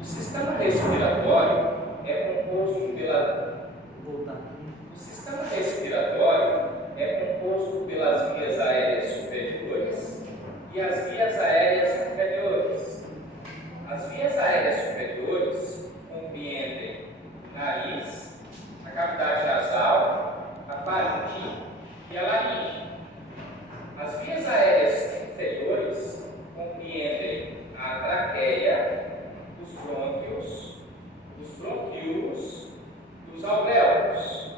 O sistema respiratório é composto o sistema respiratório é composto pelas vias aéreas superiores e as vias aéreas inferiores. As vias aéreas superiores compreendem o nariz, a cavidade nasal, a faringe e a laringe. As vias aéreas inferiores compreendem a traqueia, os brônquios, os bronquíolos e os alvéolos.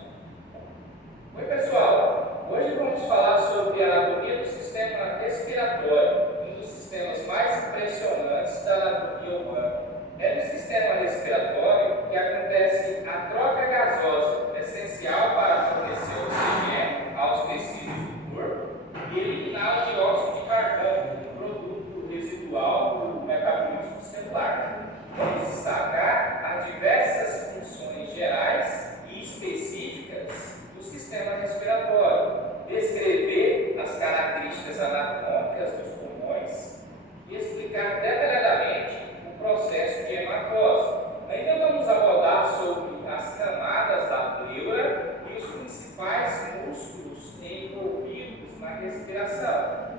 Oi, pessoal! Hoje vamos falar sobre a anatomia do sistema respiratório, um dos sistemas mais impressionantes da anatomia humana. É no sistema respiratório que acontece a troca gasosa, essencial para fornecer oxigênio aos tecidos do corpo e eliminar o dióxido de carbono, um produto residual do metabolismo celular. Vamos destacar as diversas funções gerais e específicas do sistema respiratório, descrever as características anatômicas dos pulmões e explicar detalhadamente o processo de hematose. Ainda vamos abordar sobre as camadas da pleura e os principais músculos envolvidos na respiração.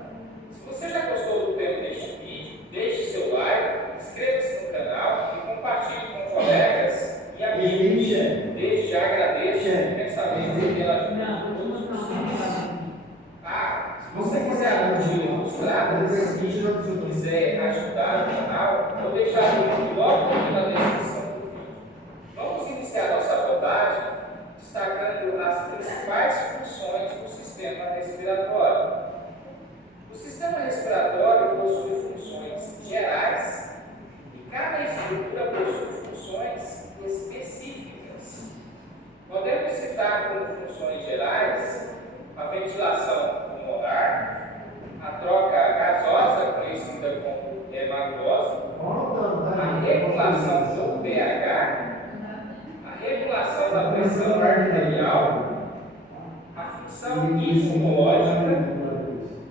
Se você já gostou do tema deste vídeo, deixe seu like, inscreva-se no canal e compartilhe com colegas e amigos. Desde já agradeço imensamente pela ajuda de todos vocês. Se você quiser curtir o ilustrado desse vídeo, quiser ajudar o canal, vou deixar o link logo aqui na descrição do vídeo. Vamos iniciar nossa abordagem destacando as principais funções do sistema respiratório. O sistema respiratório possui funções gerais e cada estrutura possui funções específicas. Podemos citar como funções gerais a ventilação pulmonar, a troca gasosa, conhecida como hematose, a regulação do pH, a regulação da pressão arterial, a função imunológica,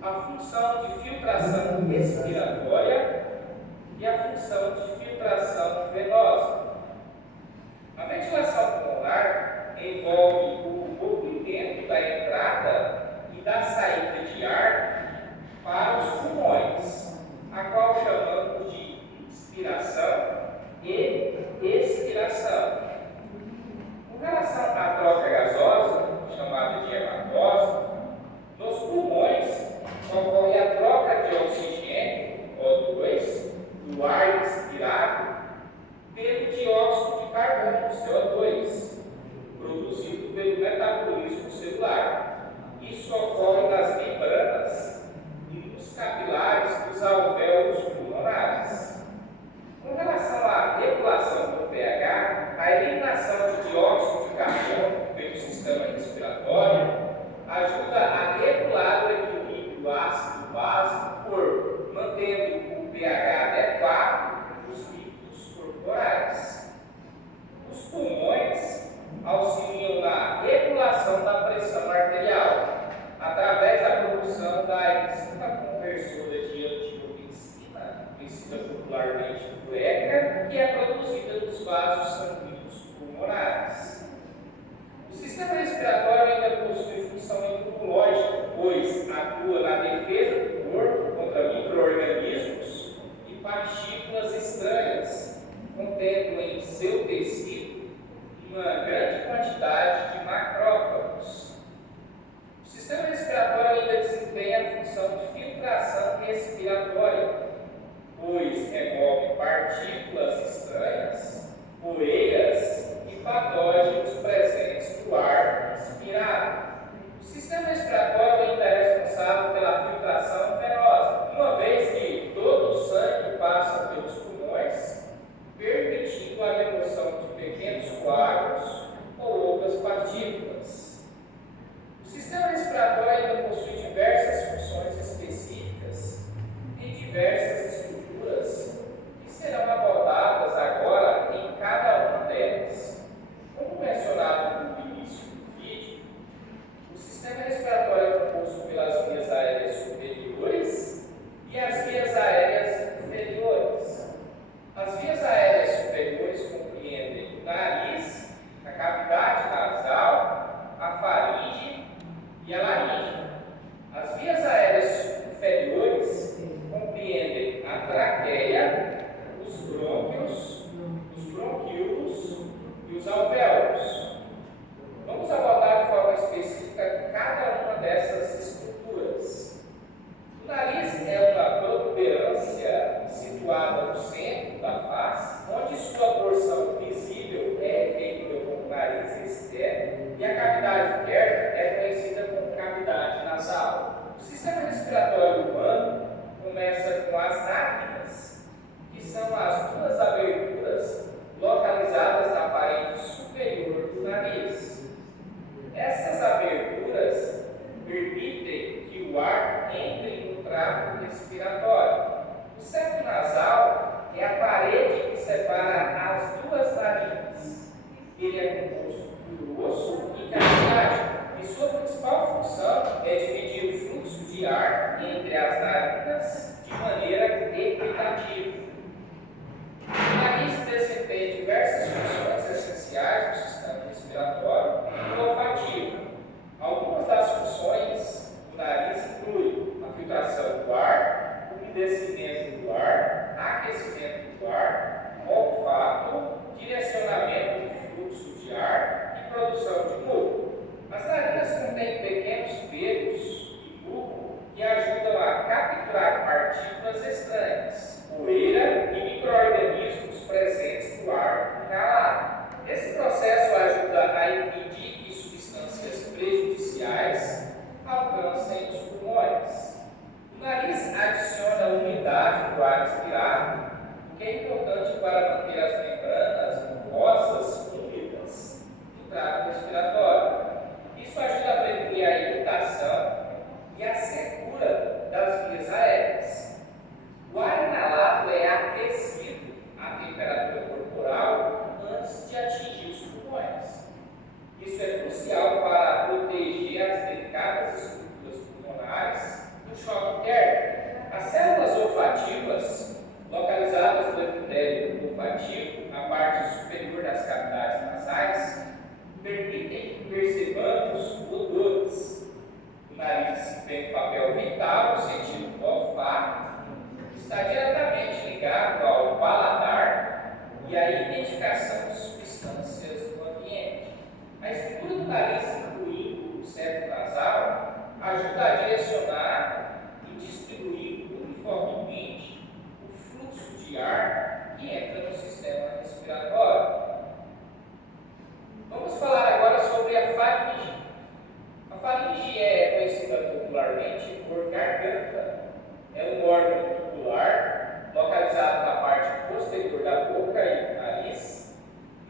a função de filtração respiratória e a função de filtração venosa. A ventilação pulmonar envolve o movimento da entrada e da saída de ar para os pulmões, a qual chamamos de inspiração e expiração. Com relação à troca gasosa, chamada de hematose, nos pulmões ocorre a troca de oxigênio, O2, do ar inspirado, pelo dióxido de carbono, CO2, produzido pelo metabolismo celular. Isso ocorre nas membranas e nos capilares dos alvéolos pulmonares. Com relação à regulação do pH, a eliminação de dióxido de carbono pelo sistema respiratório ajuda a regular o equilíbrio ácido-base do corpo, mantendo o pH adequado dos líquidos corporais. Os pulmões auxiliam na regulação da pressão arterial, através da produção da enzima conversora de angiotensina, conhecida popularmente como ECA, que é produzida nos vasos sanguíneos pulmonares. O sistema respiratório ainda possui função imunológica, pois atua na defesa do corpo contra micro-organismos e partículas estranhas, contendo em seu tecido uma grande quantidade de macrófagos. O sistema respiratório ainda desempenha a função de filtração respiratória, pois remove partículas estranhas, poeiras e patógenos presentes no ar inspirado. O sistema respiratório ainda é responsável pela filtração venosa, uma vez que todo o sangue passa pelos pulmões, permitindo a remoção de pequenos coágulos nasais, onde sua porção visível é referida como nariz externo e a cavidade interna é conhecida como cavidade nasal. O sistema respiratório humano começa com as narinas, que são as duas aberturas localizadas na parede superior do nariz. Essas aberturas permitem que o ar entre no trato respiratório. O septo nasal é a parede que separa as duas narinas. Ele é composto por osso e cavidade, e sua principal função é dividir o fluxo de ar entre as narinas de maneira equitativa. O nariz desempenha diversas funções essenciais no sistema respiratório e olfativo. Algumas das funções do nariz incluem a filtração do ar, umedecimento do ar, aquecimento do ar, olfato, direcionamento do fluxo de ar e produção de muco. As narinas contêm pequenos pelos e bulbo que ajudam a capturar partículas estranhas, poeira e micro-organismos presentes no ar inalado. Esse processo ajuda a impedir que substâncias prejudiciais alcancem os pulmões. O nariz adiciona umidade do ar expirado, o que é importante para manter as membranas mucosas úmidas do trato respiratório. Isso ajuda a prevenir a irritação e a secura das vias aéreas. O ar inalado é aquecido à temperatura corporal antes de atingir os pulmões. Isso é crucial para proteger as delicadas estruturas pulmonares do choque térmico. As células olfativas, localizadas no epitélio olfativo, na parte superior das cavidades nasais, permitem que percebamos odores. O nariz desempenha um papel vital no sentido do olfato, que está diretamente ligado ao paladar e à identificação de substâncias no ambiente. A estrutura do nariz, incluindo o septo nasal, ajuda a direcionar e distribuir uniformemente o fluxo de ar que entra no sistema respiratório. Vamos falar agora sobre a faringe. A faringe é conhecida popularmente por garganta. É um órgão tubular localizado na parte posterior da boca e do nariz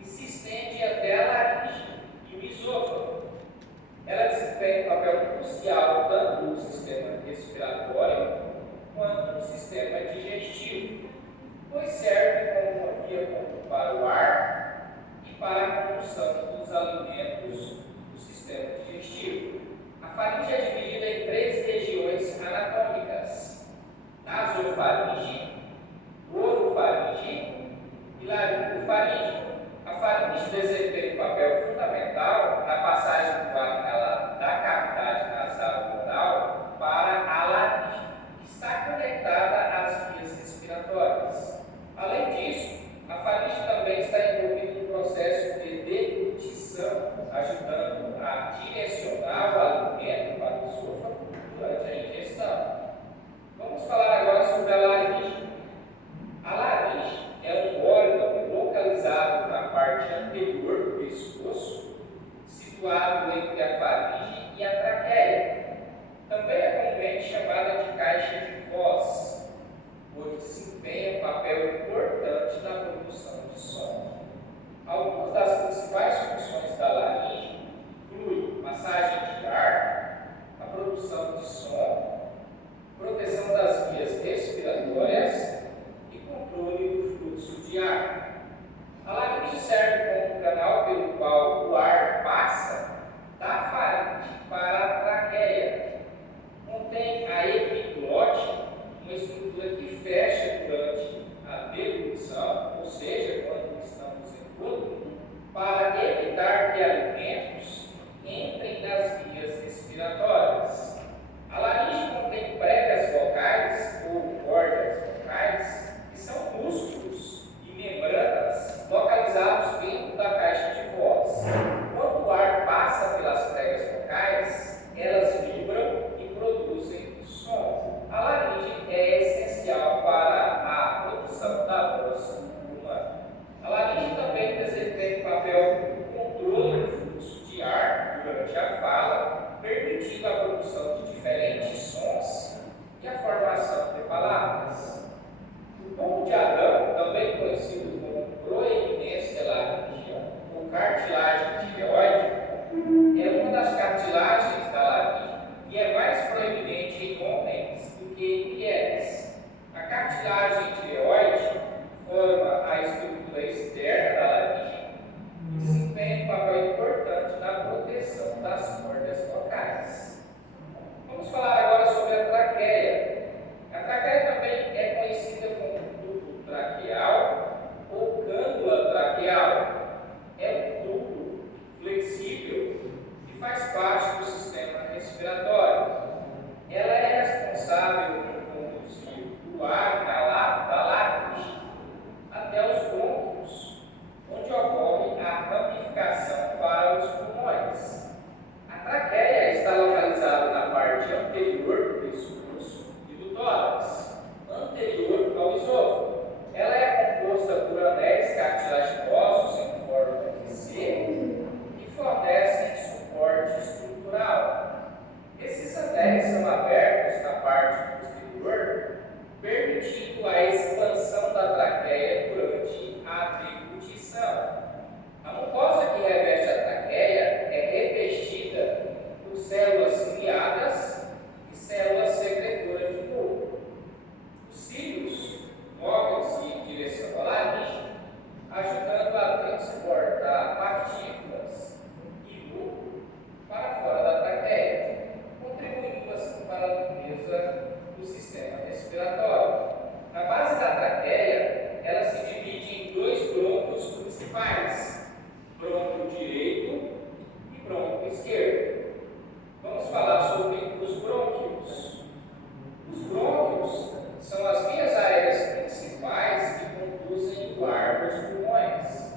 e se estende até a laringe e o esôfago. Ela desempenha um papel crucial tanto no sistema respiratório quanto no sistema digestivo, pois serve como uma via comum para o ar e para a condução dos alimentos do sistema digestivo. A faringe é dividida em 3 regiões anatômicas: nasofaringe, orofaringe e laringofaringe. A faringe desempenha um papel fundamental na passagem do ar inalado da cavidade nasal oral para a laringe, que está conectada às vias respiratórias. Além disso, a faringe também está envolvida no processo de deglutição, ajudando a direcionar o alimento para o esôfago durante a ingestão. Vamos falar agora sobre a laringe. A laringe é um órgão localizado na parte anterior do pescoço, situado entre a faringe e a traqueia. Também é comumente chamada de caixa de voz, pois desempenha um papel importante na produção de som. Algumas das principais funções da laringe incluem passagem de ar, a produção de som, proteção das vias respiratórias e controle do fluxo de ar. A laringe serve como um canal pelo qual o ar passa da faringe para a traqueia. Contém a epiglote, uma estrutura que fecha durante a deglutição, ou seja, quando estamos engolindo, para evitar que alimentos entrem nas vias respiratórias. A laringe contém pregas vocais ou cordas vocais, que são músculos e membranas localizados dentro da caixa de voz. pulmões.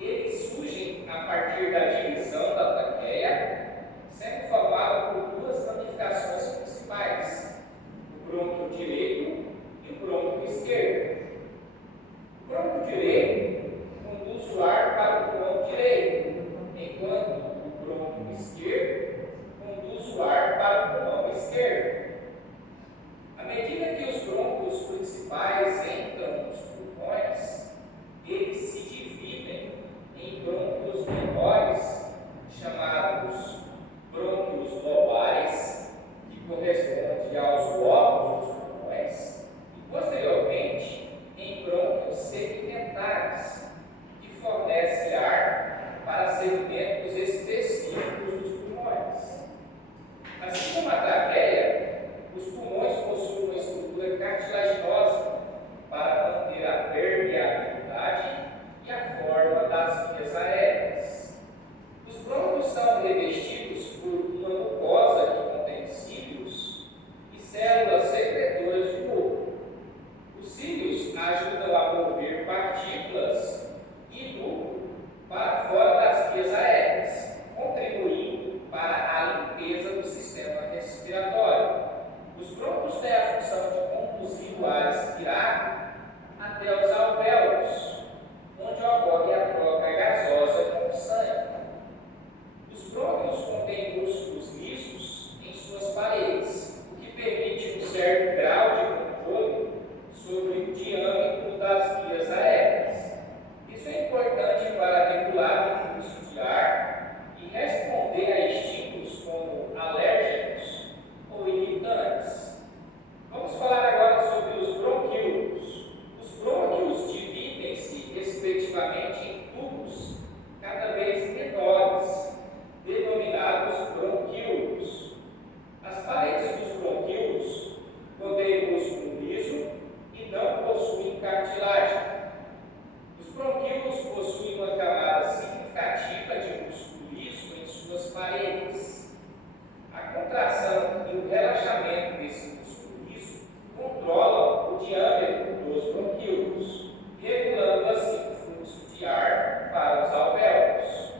Eles surgem a partir da divisão da traqueia, sendo formado por duas ramificações principais: o brônquio direito e o brônquio esquerdo. O brônquio direito conduz o ar para o pulmão direito, enquanto o brônquio esquerdo conduz o ar para o pulmão esquerdo. À medida que os brônquios principais entram nos pulmões, eles se dividem em brônquios menores, chamados brônquios lobares, que correspondem aos lobos dos pulmões, e posteriormente em brônquios segmentares, que fornecem ar para segmentos específicos dos pulmões. Assim como a traqueia, os pulmões possuem uma estrutura cartilaginosa para manter a permeabilidade e a forma das vias aéreas. Os brônquios são revestidos por uma mucosa que contém cílios e células secretoras de muco. Os cílios ajudam a mover partículas e muco para fora das vias aéreas, contribuindo para a limpeza do sistema respiratório. Os brônquios têm a função de conduzir o ar expirado até os alvéolos, onde ocorre a troca gasosa com o sangue. Os brônquios contêm músculos lissos em suas paredes, o que permite um certo grau de controle sobre o diâmetro das vias aéreas. Isso é importante para regular o fluxo de ar e responder a estímulos como alérgenos ou irritantes. Vamos falar agora sobre os bronquíolos. Os brônquios dividem-se respectivamente em tubos cada vez menores, denominados bronquíolos. As paredes dos bronquíolos contêm músculo liso e não possuem cartilagem. Os bronquíolos possuem uma camada significativa de músculo liso em suas paredes. A contração e o relaxamento desse músculo liso controlam o diâmetro dos bronquíolos, regulando assim o fluxo de ar para os alvéolos.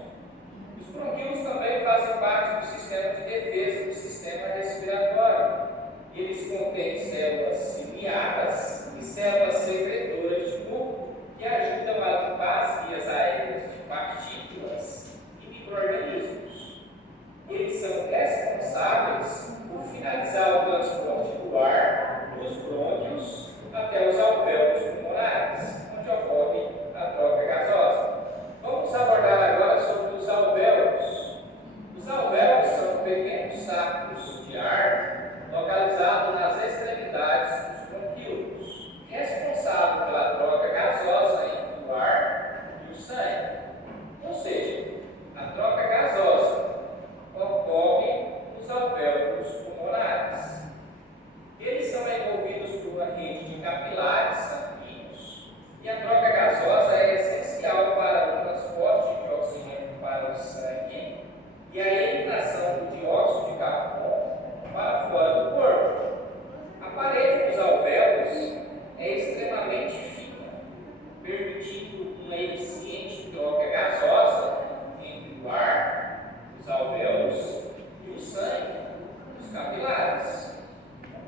Os bronquíolos também fazem parte do sistema de defesa do sistema respiratório. Eles contêm células ciliadas e células secretoras de muco que ajudam a limpar as vias aéreas de partículas e micro-organismos. Eles são responsáveis por finalizar o transporte do ar dos brônquios até os alvéolos pulmonares, onde ocorre a troca gasosa. Vamos abordar agora sobre os alvéolos. Os alvéolos são pequenos sacos de ar localizados nas extremidades dos bronquíolos, responsável pela troca gasosa entre o ar e o sangue. Ou seja, a troca gasosa ocorre nos alvéolos pulmonares. Eles são envolvidos por uma rede de capilares sanguíneos e a troca gasosa é essencial para o transporte de oxigênio para o sangue e a eliminação do dióxido de carbono para fora do corpo. A parede dos alvéolos é extremamente fina, permitindo uma eficiente troca gasosa entre o ar, os alvéolos e o sangue, os capilares.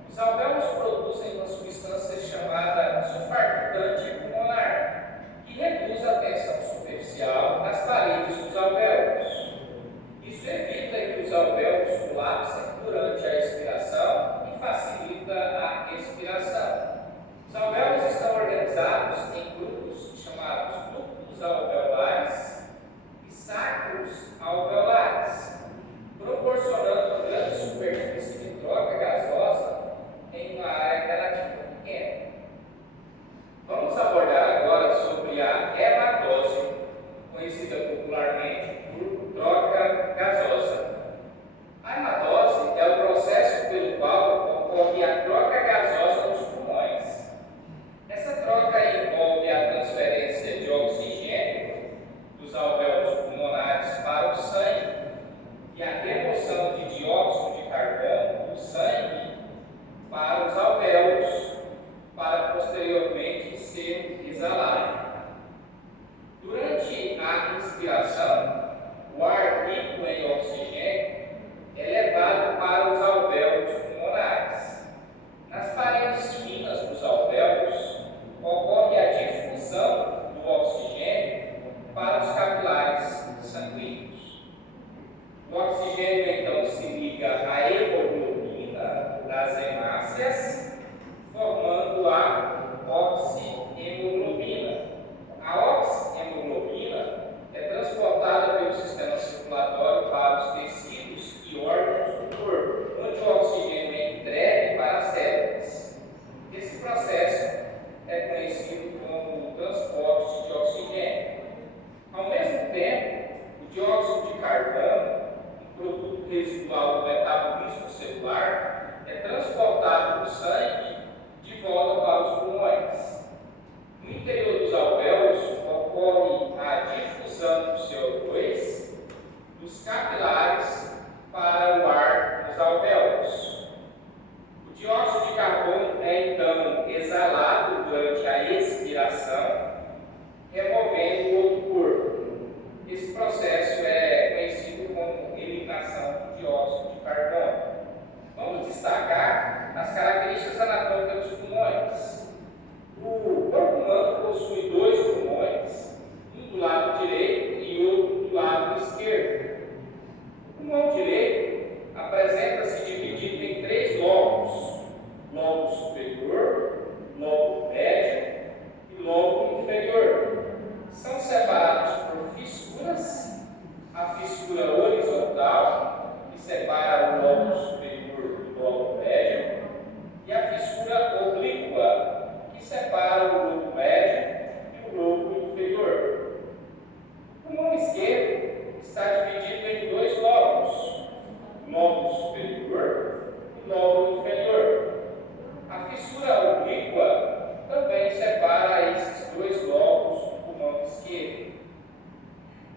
Os alvéolos produzem uma substância chamada surfactante pulmonar, que reduz a tensão superficial nas paredes dos alvéolos. Isso evita que os alvéolos colapsem durante a expiração e facilita a respiração. Os alvéolos estão organizados em grupos chamados ductos alvéolos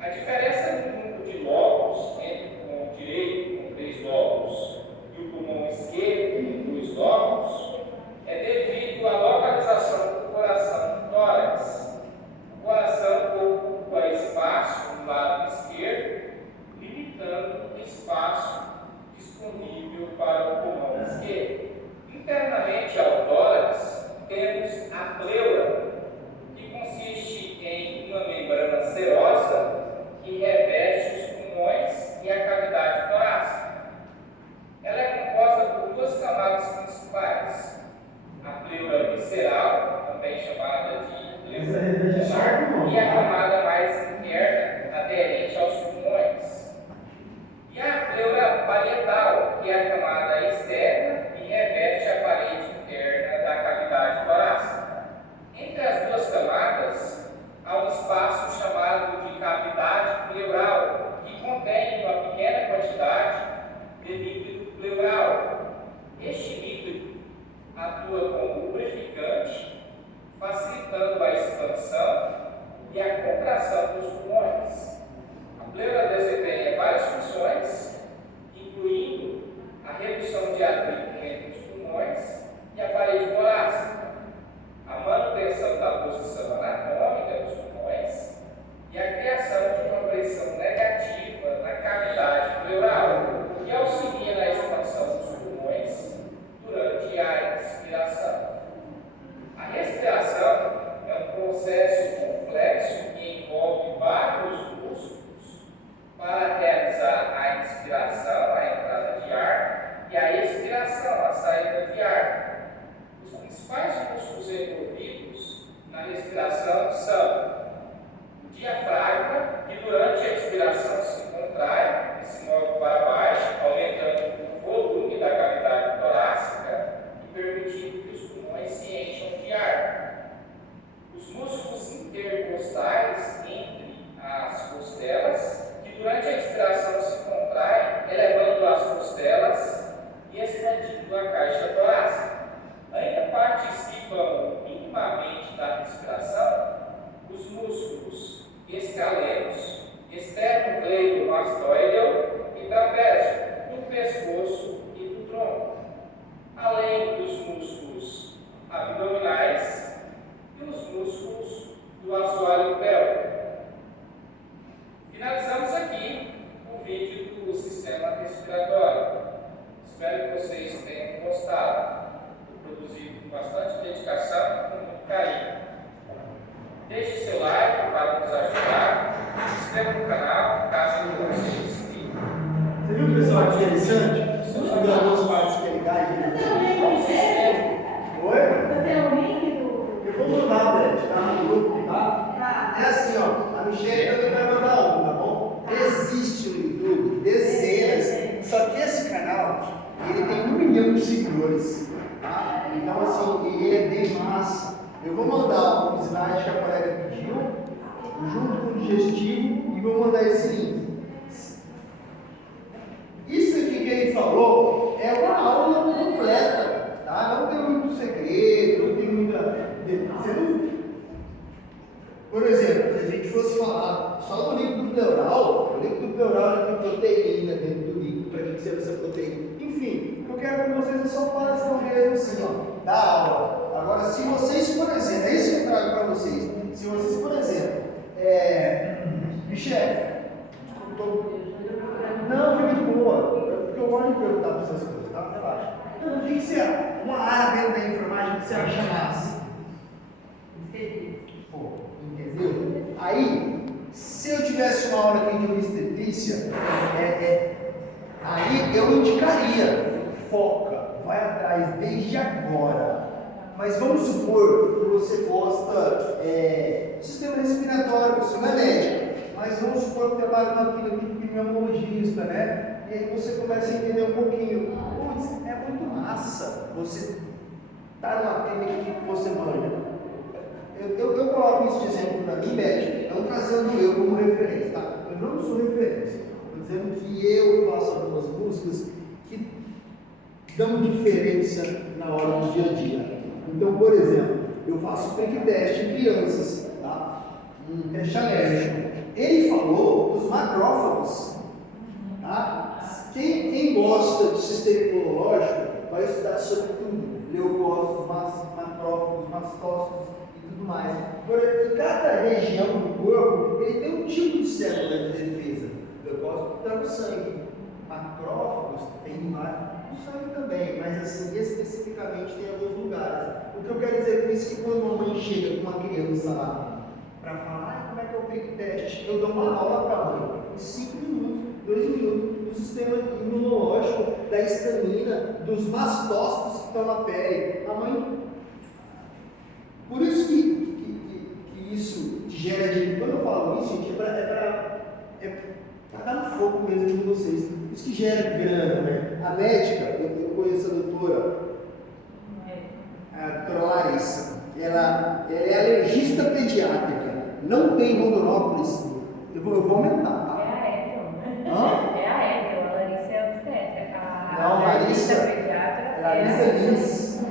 diferença no número de lóbulos entre o pulmão direito, com 3 lóbulos, e o pulmão esquerdo, com 2 lóbulos, é devido à localização do coração no tórax. O coração ocupa espaço no lado esquerdo, limitando o espaço disponível para o pulmão esquerdo. Internamente ao tórax, temos a pleura, que consiste em uma membrana serosa que reveste os pulmões e a cavidade torácica. Ela é composta por 2 camadas principais: a pleura visceral, também chamada de pleura, e a camada mais interna, aderente aos pulmões. E a pleura parietal, que é a camada externa e reveste a parede interna da cavidade torácica. Entre as 2 camadas, há um espaço chamado de cavidade pleural, que contém uma pequena quantidade de líquido pleural. Este líquido atua como lubrificante, facilitando a expansão e a contração dos pulmões. A pleura desempenha várias funções, incluindo a redução de atrito entre os pulmões e a parede torácica, a manutenção da posição anatômica dos pulmões e a criação de uma pressão negativa na cavidade pleural, que auxilia na expansão dos pulmões durante a inspiração. A respiração é um processo complexo que envolve vários músculos para realizar a inspiração, a entrada de ar, e a expiração, a saída de ar. Os principais músculos envolvidos na respiração são o diafragma, que durante a expiração se contrai e se move para baixo, aumentando o volume da cavidade torácica e permitindo que os pulmões se encham de ar. Os músculos intercostais entre as costelas, que durante a expiração se contraem, elevando as costelas e expandindo a caixa torácica. Ainda participam minimamente da respiração os músculos escalenos, esternocleidomastoideo e trapézio, do pescoço e do tronco, além dos músculos abdominais e os músculos do assoalho pélvico. Finalizamos aqui o vídeo do sistema respiratório. Espero que vocês tenham gostado. Produzido com bastante dedicação e com muito carinho. Deixe seu like para nos ajudar. Se inscreva no canal, caso não seja inscrito. Você viu, pessoal, que interessante? Os cuidadores partes que ele cai aqui. Oi? Você tem o link do. Eu vou mandar, Beth, tá no grupo, tá? É assim, ó. A Michelle também vai mandar um, tá bom? Existe no YouTube dezenas. Só que esse canal, ele tem 1 milhão de seguidores. Tá? Então, assim, ele é bem massa. Eu vou mandar o slide que a colega pediu, junto com o digestivo, e vou mandar esse link. Isso aqui que ele falou é uma aula completa, tá? Não tem muito segredo, não tem muita. Você não... Por exemplo, se a gente fosse falar só do líquido pleural, o líquido pleural tem proteína dentro do líquido, para que serve essa proteína? Enfim, o que eu quero com vocês é só falar mesmo assim, ó, da aula. Agora, se vocês, por exemplo, é isso que eu trago para vocês. Se vocês, por exemplo, Michele, não, fica de boa, porque eu gosto de perguntar para essas coisas, tá? Relaxa. Não, o que você acha? Uma área dentro da enfermagem que você acha massa? Pô, entendeu? Aí, se eu tivesse uma aula aqui de obstetrícia, aí eu indicaria, foca, vai atrás desde agora. Mas vamos supor que você gosta do sistema respiratório, você não é médico, mas vamos supor que trabalha na clínica de pneumologista, né? E aí você começa a entender um pouquinho. Putz, é muito massa você estar numa clínica que você manja. Eu coloco isso de exemplo para mim, médico, não trazendo eu como referência, tá? Eu não sou referência, estou dizendo que eu faço algumas buscas que dão diferença na hora do dia a dia. Então, por exemplo, eu faço prick teste em crianças, tá? Um teste alérgico. Ele falou dos macrófagos. Tá? Quem gosta de sistema imunológico vai estudar sobre tudo. Leucócitos, macrófagos, mastócitos e tudo mais. Agora, em cada região do corpo, ele tem um tipo de célula de defesa. Leucócito está no sangue. Macrófagos tem no sangue também, mas assim, especificamente tem em alguns lugares. O que eu quero dizer com isso é que quando uma mãe chega com uma criança lá para falar como é que é o prick test, eu dou uma aula para a mãe, em 5 minutos, 2 minutos, do sistema imunológico, da histamina, dos mastócitos que estão na pele. A mãe. Por isso que isso gera de. Quando eu falo isso, gente, é para dar no foco mesmo de vocês. Isso que gera grana, né? A médica, eu conheço a doutora Larissa, ela é alergista pediátrica, não tem Rondonópolis. Eu vou aumentar, tá? É a Ethel. Hã? É a Ethel, a Larissa é obstétrica. Não, Larissa. Pediatra. Larissa Lins.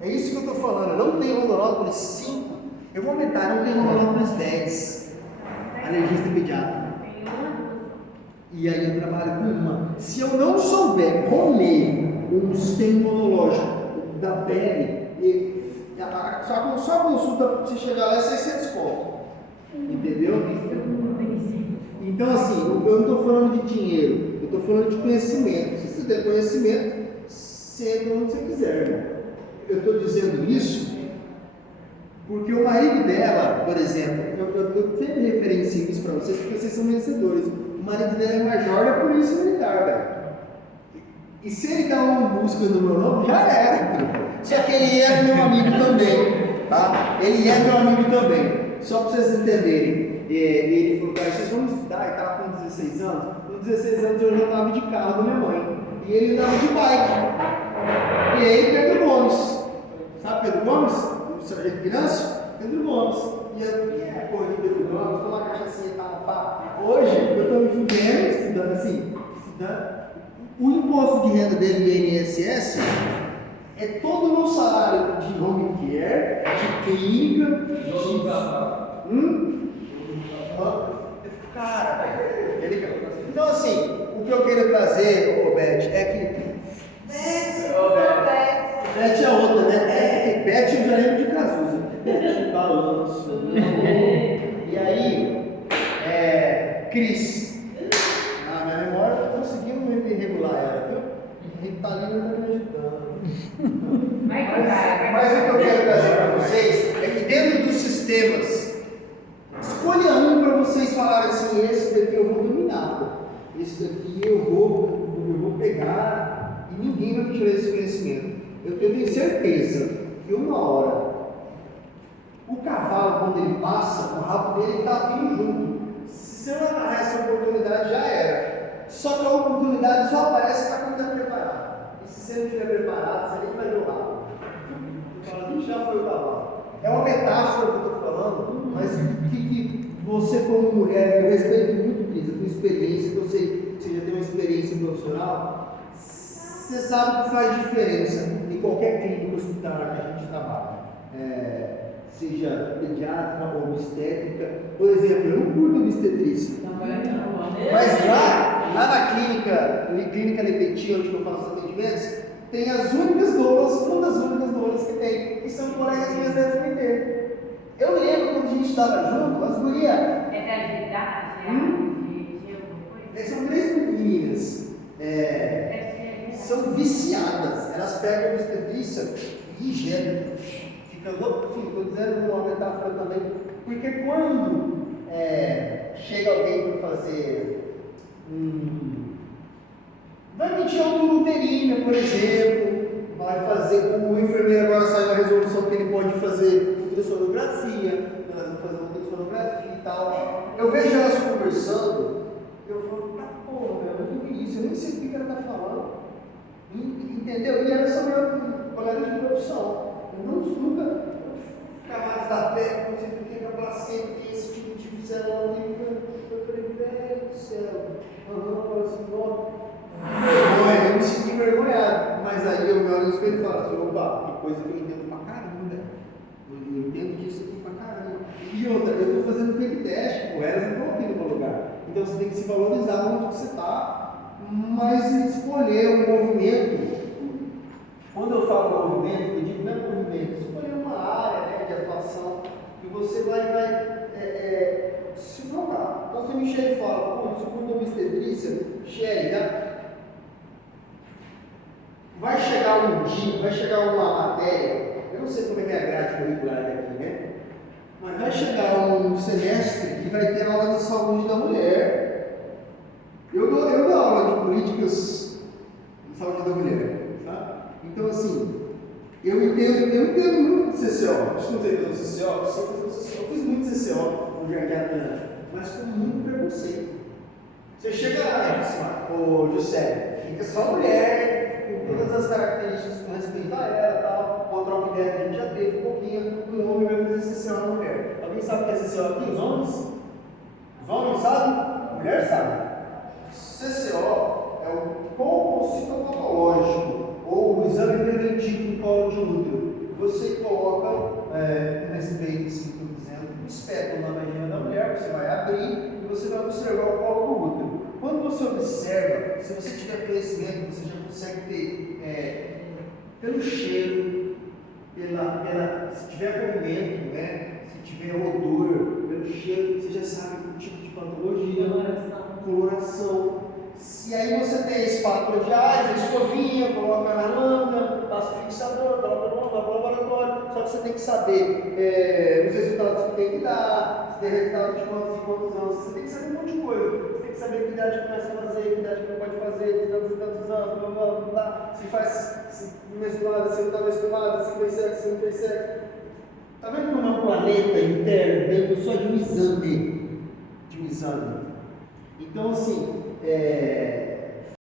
É isso que eu estou falando, não tem Rondonópolis 5. Eu vou aumentar, não tem Rondonópolis 10. Alergista pediátrica. E aí eu trabalho com uma. Se eu não souber comer um sistema imunológico da pele, só a consulta para você chegar lá é 600 conto. Entendeu? Então assim, eu não estou falando de dinheiro, eu estou falando de conhecimento. Se você tem conhecimento, você entra onde você quiser, irmão. Eu estou dizendo isso porque o marido dela, por exemplo, eu sempre referencio isso para vocês porque vocês são vencedores. O marido dela é major da polícia militar, velho. E se ele dá uma busca no meu nome, já era. Só que ele é meu amigo também, tá? Ele é meu amigo também. Só para vocês entenderem. Ele falou, cara, vocês vão estudar, ele estava com 16 anos. Com 16 anos eu já andava de carro da minha mãe. E ele andava de bike. E aí Pedro Gomes. Sabe Pedro Gomes? O sargento criança? Pedro Gomes. E a porra de Pedro Gomes, tomar cachaçinha e pá. Hoje eu estou me fudendo, estudando. O imposto de renda dele do INSS é todo no salário de home care, de clínica, Cara, então assim, o que eu quero trazer, Beth, é que. Beth é outra, né? É que Beth eu já lembro de Cazuza. Beth balanço. E aí, Cris. Minha memória tá conseguindo me regular ela, viu? Ritalina não tá me ajudando. Mas o que eu quero trazer para vocês é que dentro dos sistemas, escolha um para vocês falarem assim, esse daqui eu vou dominar, esse daqui eu vou pegar e ninguém vai me tirar esse conhecimento. Eu tenho certeza que uma hora o cavalo, quando ele passa, o rabo dele está vindo junto. Se eu agarrar essa oportunidade, já era. Só que a oportunidade só aparece para quem está preparado. E se você não estiver preparado, você nem vai ver o rabo. Eu falo, já foi o cavalo. É uma metáfora que eu estou falando, mas que você como mulher, eu respeito muito isso, a tua experiência, que eu sei que você já tem uma experiência profissional, você sabe que faz diferença em qualquer clínica hospitalar que a gente trabalha. Seja pediátrica ou obstétrica. Por exemplo, eu não curto obstetrícia. Mas lá na clínica Lepeti, onde eu faço os atendimentos, tem as únicas doulas, uma das únicas doulas que tem, que são colegas minhas da FMT. Eu lembro quando a gente estava junto, as gurias. É da idade? São 3 meninas. São viciadas. Elas pegam a obstetrícia e injetam. Fica louco, sim, estou dizendo uma metáfora também. Porque quando chega alguém para fazer. Vai medir autouterina, por exemplo, vai fazer, o enfermeiro agora sai na resolução que ele pode fazer ultrassonografia, elas vão fazer ultrassonografia e tal. Eu vejo elas conversando, eu falo, porra, eu não vi isso, eu nem sei o que ela está falando. Entendeu? E elas são meus colegas de profissão. Eu nunca camadas da pele, não sei o que, a placenta tem esse tipo de célula ali. Eu falei, velho do céu. Mamãe falou assim, vergonha, eu me senti envergonhado. Mas aí eu me olho no espelho e falo assim, opa, que coisa que eu entendo pra caramba. Eu entendo disso aqui pra caramba. E outra, eu tô fazendo baby teste, elas não estão ouvindo você tem que se valorizar onde você está, mas escolher um movimento. Quando eu falo movimento, eu digo não é movimento, escolher uma área, né, de atuação que você vai se focar. Então, se o Michele fala, pô, eu curto obstetrícia, Michele, vai chegar um dia, vai chegar uma matéria, eu não sei como é que é a grade curricular daqui, né? Mas vai chegar um semestre que vai ter aula de saúde da mulher. Eu dou aula de políticas de saúde da mulher, tá? Então, assim, eu entendo muito de CCO. Acho que não sei fazer CCO, eu fiz muito CCO no Jardim Atlântico, mas com muito preconceito. Você chega lá e diz, ô José, fica só mulher, com todas as características com respeito a ela e tal, uma troca ideia que a gente já teve um pouquinho, o homem vai fazer CCO na mulher. Alguém sabe o que é CCO aqui? Os homens? Os homens sabem? A mulher sabe. CCO é o colpocitopatológico, ou o exame preventivo do colo de útero. Você coloca, com respeito, assim, estou dizendo, um espéculo na vagina da mulher, você vai abrir e você vai observar o colo do útero. Quando você observa, se você tiver conhecimento, você já consegue ter, pelo cheiro, se tiver movimento, né? Se tiver odor, pelo cheiro, você já sabe o tipo de patologia, coloração. E aí você tem a espátula de ar, a escovinha, coloca na lâmina, passa o fixador, coloca no laboratório. Só que você tem que saber os resultados que tem que dar, se tem resultado de quantos anos. Você tem que saber um monte de coisa. Você tem que saber que idade começa a fazer, que idade não pode fazer, de tantos e tantos anos, blá, blá, se faz menstruada, se não está menstruada, se fez sexo, se não fez sexo. Está vendo como é um planeta interno dentro só de um exame? Então, assim,